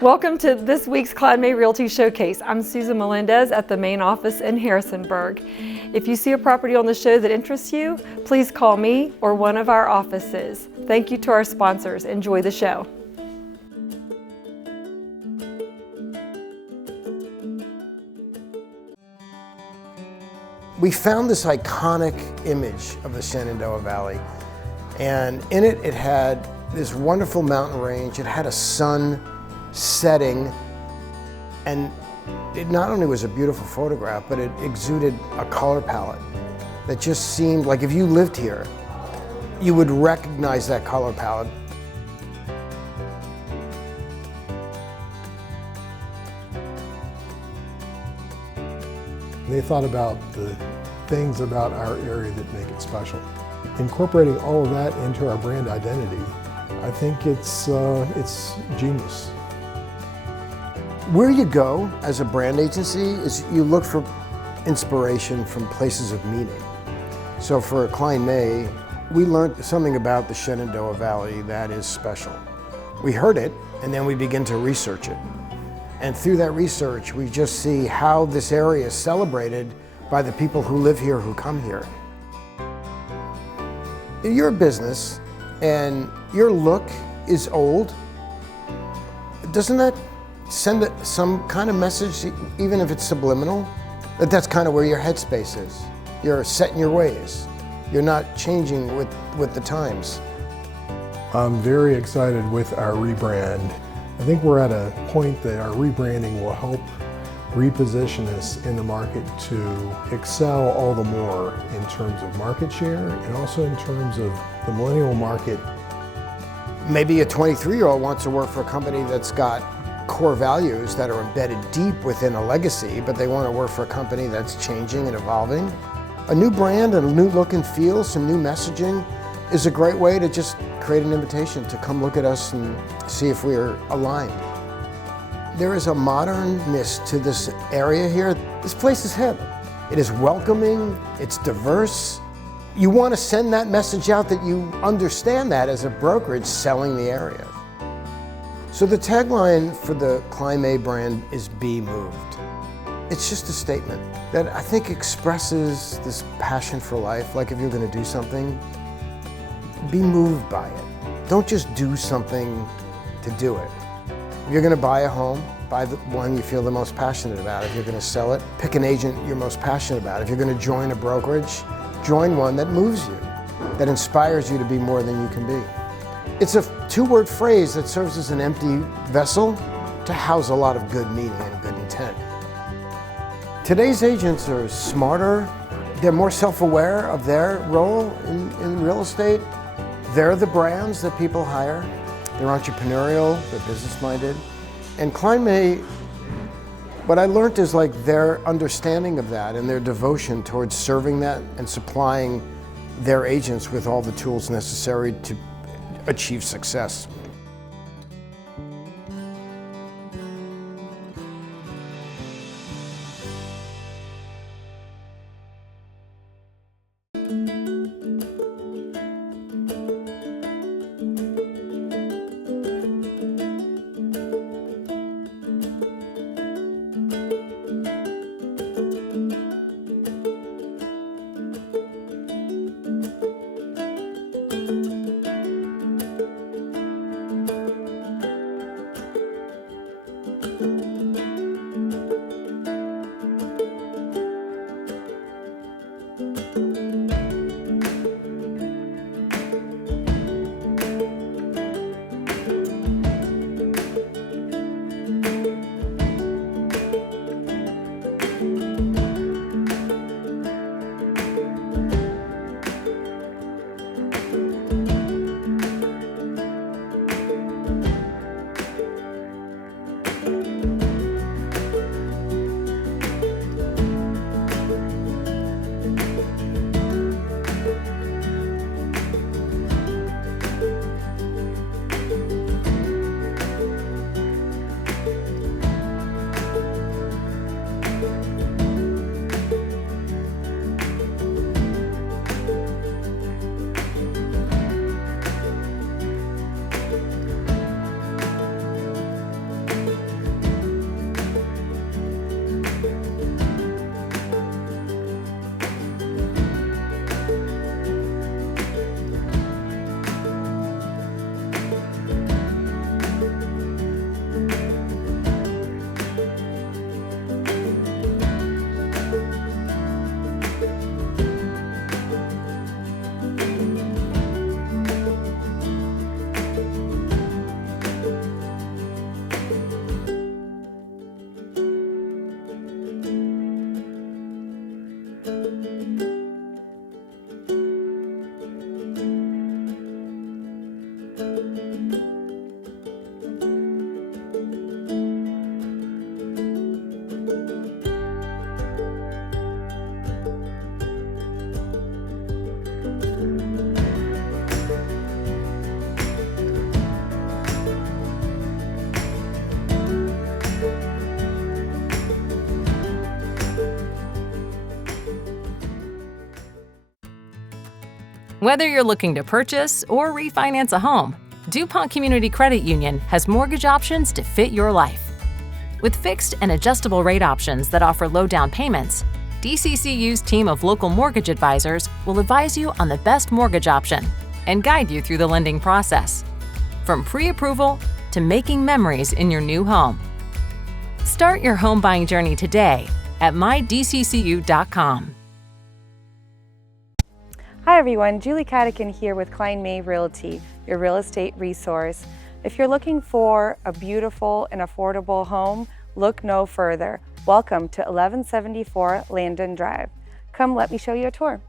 Welcome to this week's Kline May Realty Showcase. I'm Susan Melendez at the main office in Harrisonburg. If you see a property on the show that interests you, please call me or one of our offices. Thank you to our sponsors. Enjoy the show. We found this iconic image of the Shenandoah Valley, and in it, it had this wonderful mountain range. It had a sun setting, and it not only was a beautiful photograph, but it exuded a color palette that just seemed like if you lived here, you would recognize that color palette. They thought about the things about our area that make it special. Incorporating all of that into our brand identity, I think it's genius. Where you go as a brand agency is you look for inspiration from places of meaning. So for Kline May, we learned something about the Shenandoah Valley that is special. We heard it, and then we begin to research it. And through that research, we just see how this area is celebrated by the people who live here, who come here. You're a business, and your look is old. Doesn't that send some kind of message, even if it's subliminal? That's kind of where your headspace is. You're set in your ways. You're not changing with the times. I'm very excited with our rebrand. I think we're at a point that our rebranding will help reposition us in the market to excel all the more in terms of market share and also in terms of the millennial market. Maybe a 23-year-old wants to work for a company that's got core values that are embedded deep within a legacy, but they want to work for a company that's changing and evolving. A new brand and a new look and feel, some new messaging is a great way to just create an invitation to come look at us and see if we're aligned. There is a modernness to this area here. This place is hip. It is welcoming, it's diverse. You want to send that message out that you understand that as a brokerage selling the area. So the tagline for the Kline May brand is "Be Moved." It's just a statement that I think expresses this passion for life. Like if you're going to do something, be moved by it. Don't just do something to do it. If you're going to buy a home, buy the one you feel the most passionate about. If you're going to sell it, pick an agent you're most passionate about. If you're going to join a brokerage, join one that moves you, that inspires you to be more than you can be. It's a two-word phrase that serves as an empty vessel to house a lot of good meaning and good intent. Today's agents are smarter. They're more self-aware of their role in real estate. They're the brands that people hire. They're entrepreneurial, they're business-minded. And Kline May, what I learned is like their understanding of that and their devotion towards serving that and supplying their agents with all the tools necessary to achieve success. Whether you're looking to purchase or refinance a home, DuPont Community Credit Union has mortgage options to fit your life. With fixed and adjustable rate options that offer low down payments, DCCU's team of local mortgage advisors will advise you on the best mortgage option and guide you through the lending process, from pre-approval to making memories in your new home. Start your home buying journey today at mydccu.com. Hi everyone, Julie Katykhin here with Kline May Realty, your real estate resource. If you're looking for a beautiful and affordable home, look no further. Welcome to 1174 Landon Drive. Come, let me show you a tour.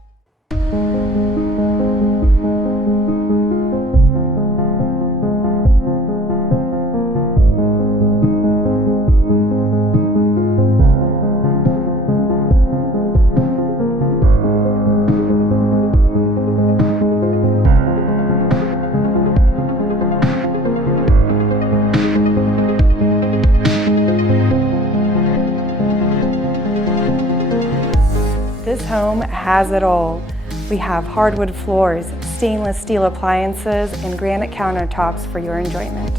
This home has it all. We have hardwood floors, stainless steel appliances, and granite countertops for your enjoyment.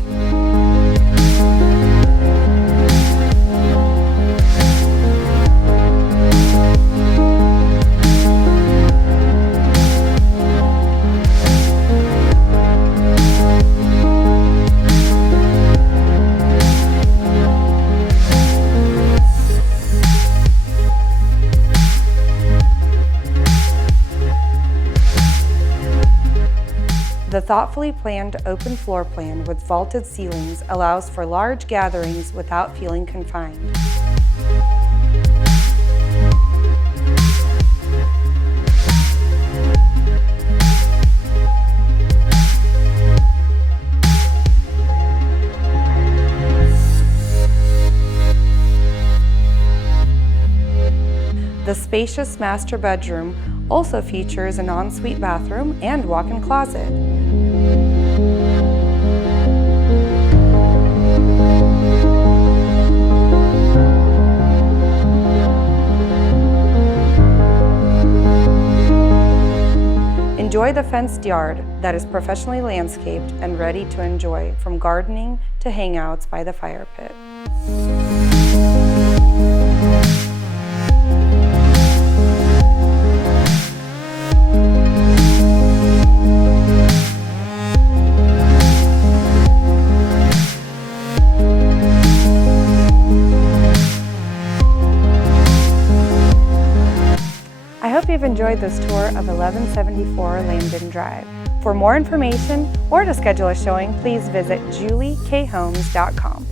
The thoughtfully planned open floor plan with vaulted ceilings allows for large gatherings without feeling confined. The spacious master bedroom also features an ensuite bathroom and walk-in closet. Enjoy the fenced yard that is professionally landscaped and ready to enjoy, from gardening to hangouts by the fire pit. I hope you've enjoyed this tour of 1174 Landon Drive. For more information or to schedule a showing, please visit juliekhomes.com.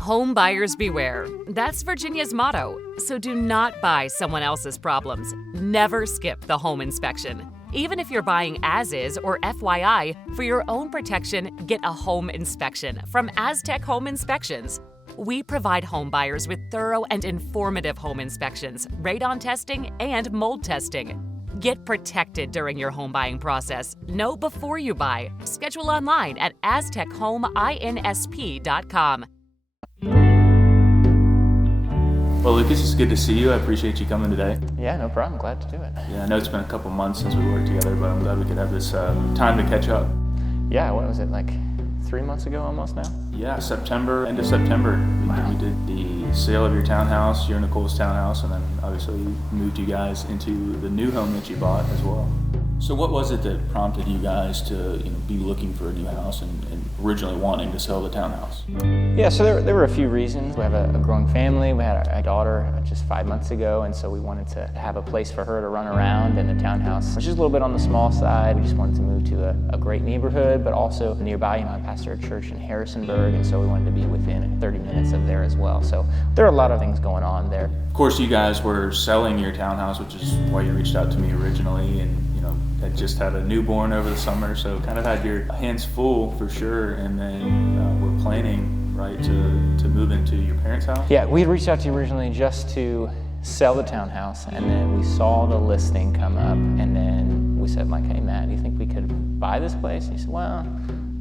Home buyers beware. That's Virginia's motto. So do not buy someone else's problems. Never skip the home inspection. Even if you're buying as is or FYI, for your own protection, get a home inspection from Aztec Home Inspections. We provide home buyers with thorough and informative home inspections, radon testing, and mold testing. Get protected during your home buying process. Know before you buy. Schedule online at aztechomeInsp.com. Well, Lucas, it's good to see you. I appreciate you coming today. Yeah, no problem. Glad to do it. Yeah, I know it's been a couple months since we worked together, but I'm glad we could have this time to catch up. Yeah, what was it, like 3 months ago almost now? Yeah, end of September. We did the sale of your townhouse, your and Nicole's townhouse, and then obviously moved you guys into the new home that you bought as well. So what was it that prompted you guys to be looking for a new house and originally wanting to sell the townhouse? Yeah, so there were a few reasons. We have a growing family. We had a daughter just 5 months ago, and so we wanted to have a place for her to run around, and the townhouse was just a little bit on the small side. We just wanted to move to a great neighborhood, but also nearby. I pastor a church in Harrisonburg, and so we wanted to be within 30 minutes of there as well. So there are a lot of things going on there. Of course, you guys were selling your townhouse, which is why you reached out to me originally, and had just had a newborn over the summer, so kind of had your hands full for sure, and then we're planning, right, to move into your parents' house? Yeah, we had reached out to you originally just to sell the townhouse, and then we saw the listing come up, and then we said, like, hey, Matt, do you think we could buy this place? And he said, well,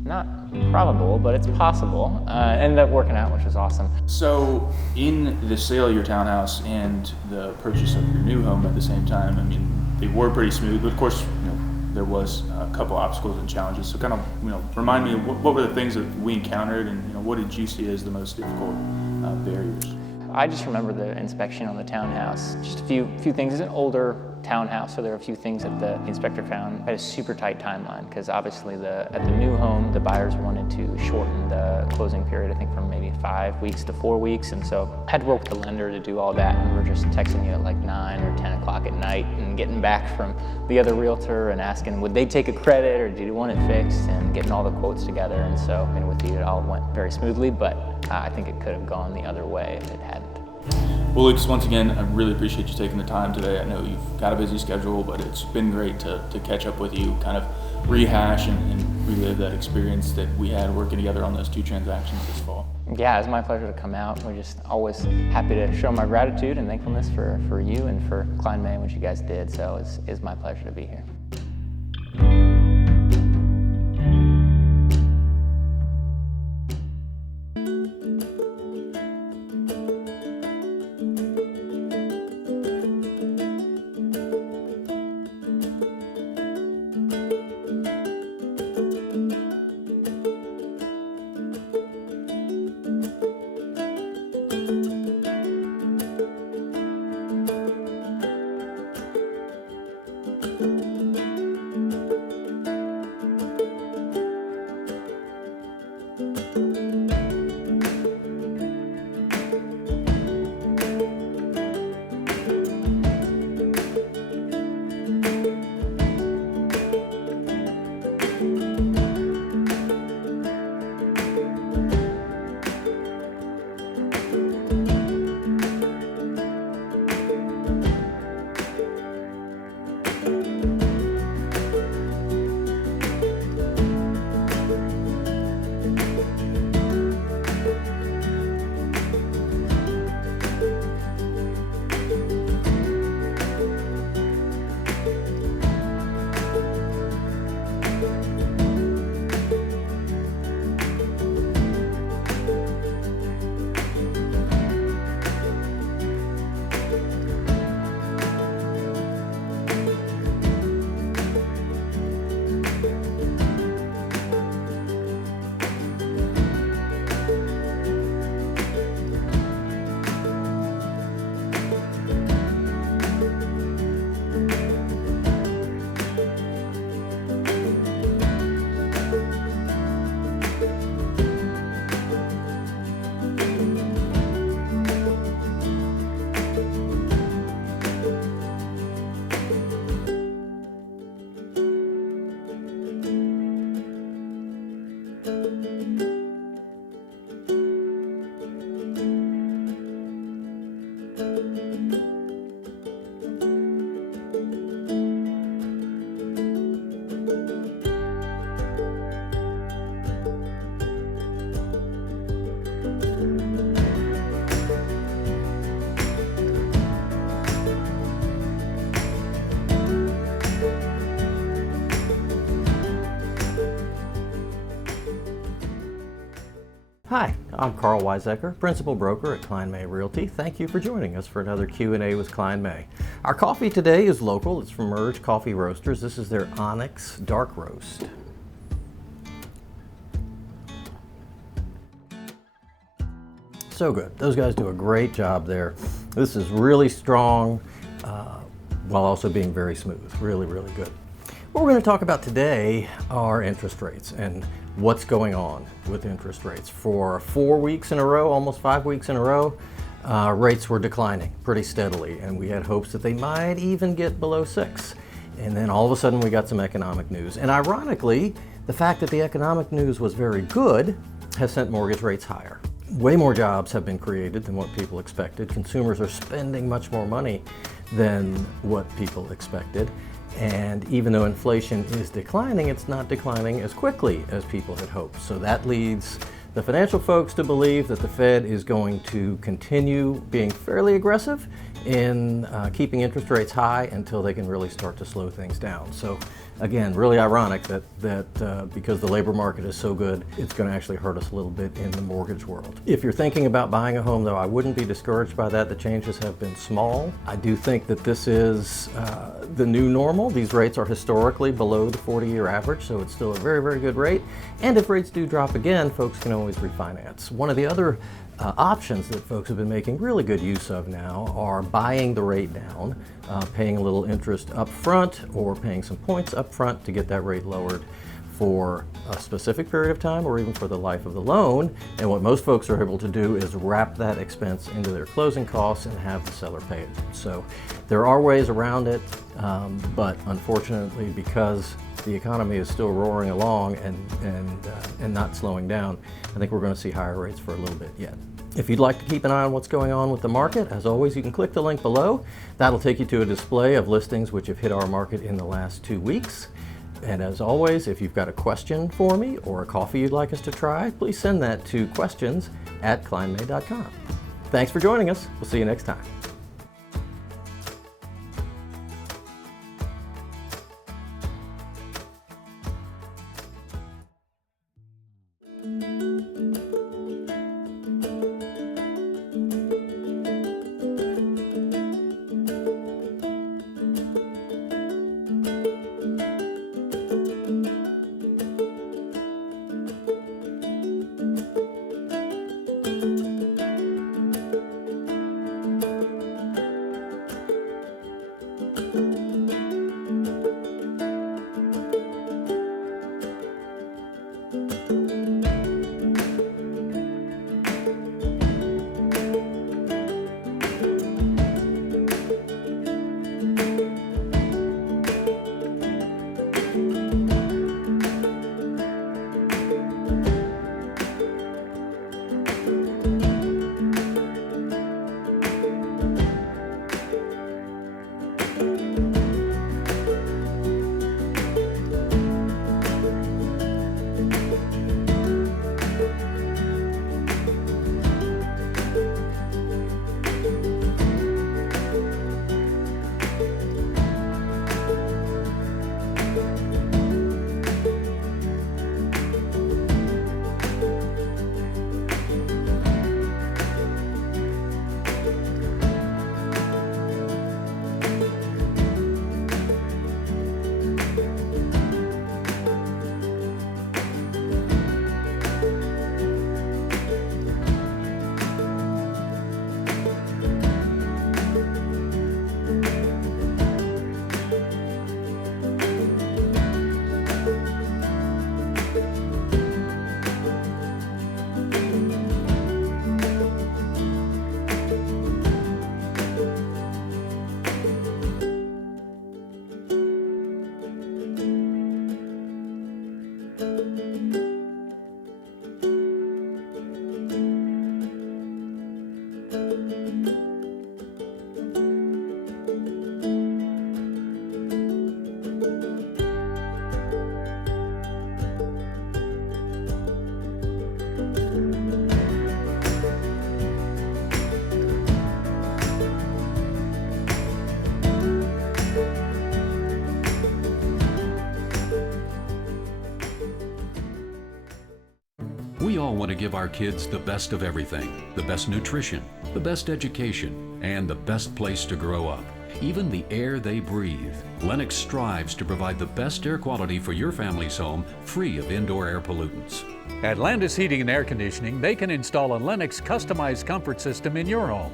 not probable, but it's possible. Ended up working out, which was awesome. So in the sale of your townhouse and the purchase of your new home at the same time, I mean, they were pretty smooth, but of course, there was a couple obstacles and challenges. So kind of, remind me, what were the things that we encountered, and what did you see as the most difficult barriers? I just remember the inspection on the townhouse. Just a few things. It's an older townhouse, so there are a few things that the inspector found. Had a super tight timeline because obviously at the new home, the buyers wanted to shorten the closing period, I think from maybe 5 weeks to 4 weeks, and so I had to work with the lender to do all that, and we're just texting you at like 9 or 10 o'clock at night and getting back from the other realtor and asking would they take a credit or do you want it fixed, and getting all the quotes together. And so, with you, it all went very smoothly, but I think it could have gone the other way if it hadn't. Well, Lucas, once again, I really appreciate you taking the time today. I know you've got a busy schedule, but it's been great to catch up with you, kind of rehash and relive that experience that we had working together on those 2 transactions this fall. Yeah, it's my pleasure to come out. We're just always happy to show my gratitude and thankfulness for you and for Kline May and what you guys did, so it's my pleasure to be here. I'm Karl Waizecker, Principal Broker at Kline May Realty. Thank you for joining us for another Q&A with Kline May. Our coffee today is local. It's from Merge Coffee Roasters. This is their Onyx Dark Roast. So good. Those guys do a great job there. This is really strong while also being very smooth. Really, really good. What we're going to talk about today are interest rates and what's going on with interest rates. For 4 weeks in a row, almost 5 weeks in a row, rates were declining pretty steadily, and we had hopes that they might even get below 6. And then all of a sudden we got some economic news. And ironically, the fact that the economic news was very good has sent mortgage rates higher. Way more jobs have been created than what people expected. Consumers are spending much more money than what people expected. And even though inflation is declining, it's not declining as quickly as people had hoped. So that leads the financial folks to believe that the Fed is going to continue being fairly aggressive in keeping interest rates high until they can really start to slow things down. So again, really ironic that because the labor market is so good, it's going to actually hurt us a little bit in the mortgage world. If you're thinking about buying a home, though, I wouldn't be discouraged by that. The changes have been small. I do think that this is the new normal. These rates are historically below the 40-year average, so it's still a very, very good rate. And if rates do drop again, folks can always refinance. One of the other options that folks have been making really good use of now are buying the rate down, paying a little interest up front or paying some points up front to get that rate lowered for a specific period of time or even for the life of the loan. And what most folks are able to do is wrap that expense into their closing costs and have the seller pay it. So there are ways around it, but unfortunately, because the economy is still roaring along and not slowing down, I think we're going to see higher rates for a little bit yet. If you'd like to keep an eye on what's going on with the market, as always, you can click the link below. That'll take you to a display of listings which have hit our market in the last 2 weeks. And as always, if you've got a question for me or a coffee you'd like us to try, please send that to questions@klinemay.com. Thanks for joining us. We'll see you next time. give our kids the best of everything, the best nutrition, the best education, and the best place to grow up. Even the air they breathe. Lennox strives to provide the best air quality for your family's home, free of indoor air pollutants. At Landis Heating and Air Conditioning, they can install a Lennox customized comfort system in your home.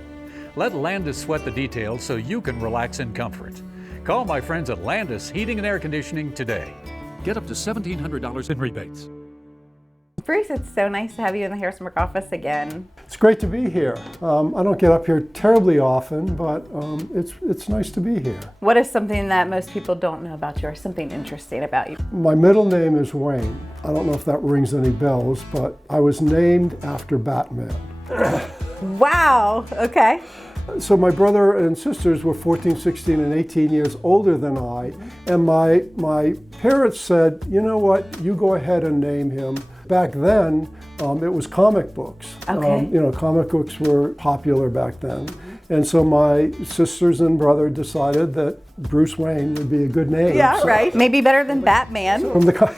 Let Landis sweat the details so you can relax in comfort. Call my friends at Landis Heating and Air Conditioning today. Get up to $1,700 in rebates. Bruce, it's so nice to have you in the Harrisonburg office again. It's great to be here. I don't get up here terribly often, but it's nice to be here. What is something that most people don't know about you, or something interesting about you? My middle name is Wayne. I don't know if that rings any bells, but I was named after Batman. Wow, okay. So my brother and sisters were 14, 16, and 18 years older than I, and my parents said, you know what, you go ahead and name him. Back then, it was comic books. Okay. Comic books were popular back then. And so my sisters and brother decided that Bruce Wayne would be a good name. Yeah, right. Maybe better than Batman.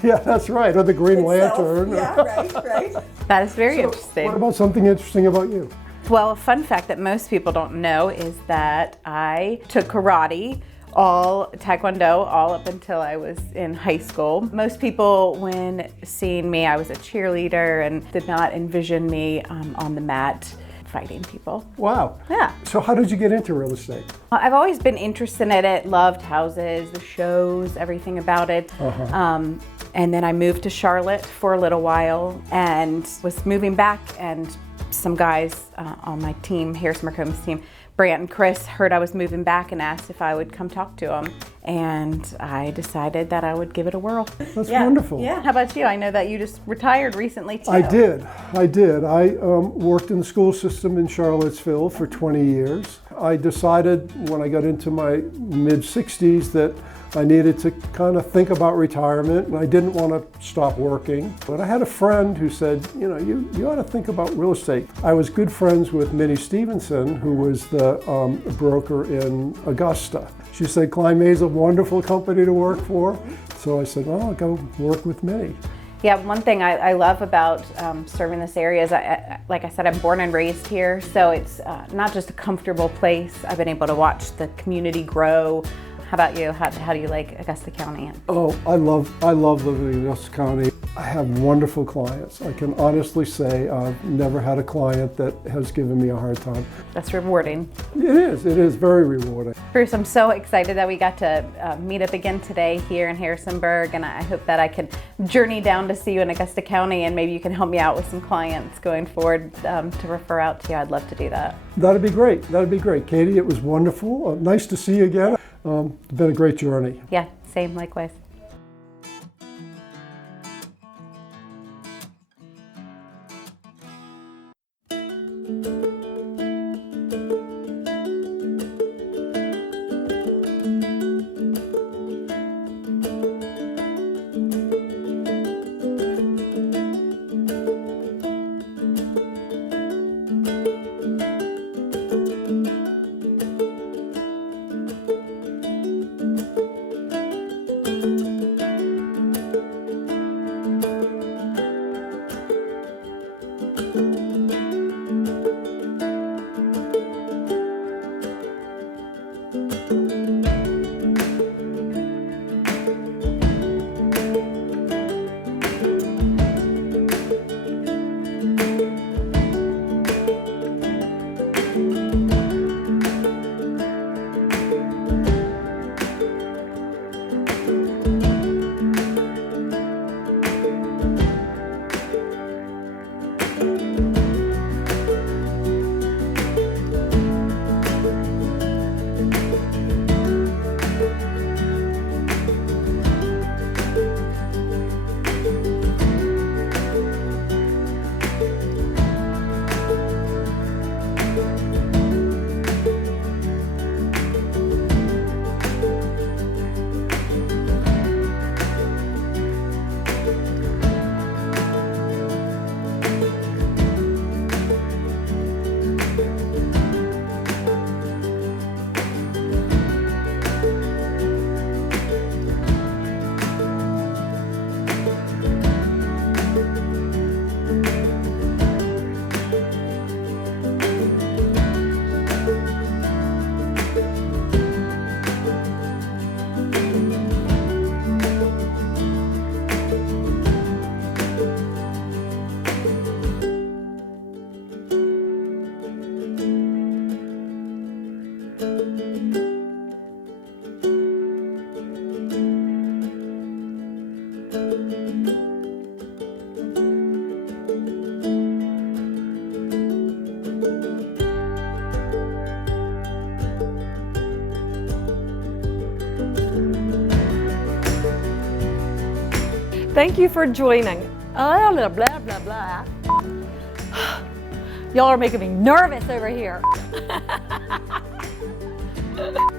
Yeah, that's right, or the Green Lantern. Yeah, right. That is very interesting. What about something interesting about you? Well, a fun fact that most people don't know is that I took karate, Taekwondo, all up until I was in high school. Most people, when seeing me, I was a cheerleader and did not envision me on the mat fighting people. Wow. Yeah. So how did you get into real estate? I've always been interested in it, loved houses, the shows, everything about it. And then I moved to Charlotte for a little while and was moving back, and some guys on my team, Harrisonburg Homes team, Brant and Chris, heard I was moving back and asked if I would come talk to them. And I decided that I would give it a whirl. That's wonderful. Yeah, how about you? I know that you just retired recently too. I did. I worked in the school system in Charlottesville for 20 years. I decided when I got into my mid-60s that I needed to kind of think about retirement, and I didn't want to stop working. But I had a friend who said, you ought to think about real estate. I was good friends with Minnie Stevenson, who was the broker in Augusta. She said, Kline May is a wonderful company to work for. So I said, well, I'll go work with Minnie. Yeah, one thing I love about serving this area is, like I said, I'm born and raised here, so it's not just a comfortable place. I've been able to watch the community grow. How about you? How do you like Augusta County? Oh, I love living in Augusta County. I have wonderful clients. I can honestly say I've never had a client that has given me a hard time. That's rewarding. It is very rewarding. Bruce, I'm so excited that we got to meet up again today here in Harrisonburg, and I hope that I can journey down to see you in Augusta County, and maybe you can help me out with some clients going forward to refer out to you. I'd love to do that. That'd be great. Katie, it was wonderful. Nice to see you again. It's been a great journey. Yeah, same, likewise. Thank you for joining. Blah, blah, blah, blah, blah. Y'all are making me nervous over here.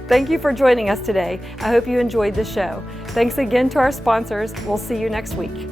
Thank you for joining us today. I hope you enjoyed the show. Thanks again to our sponsors. We'll see you next week.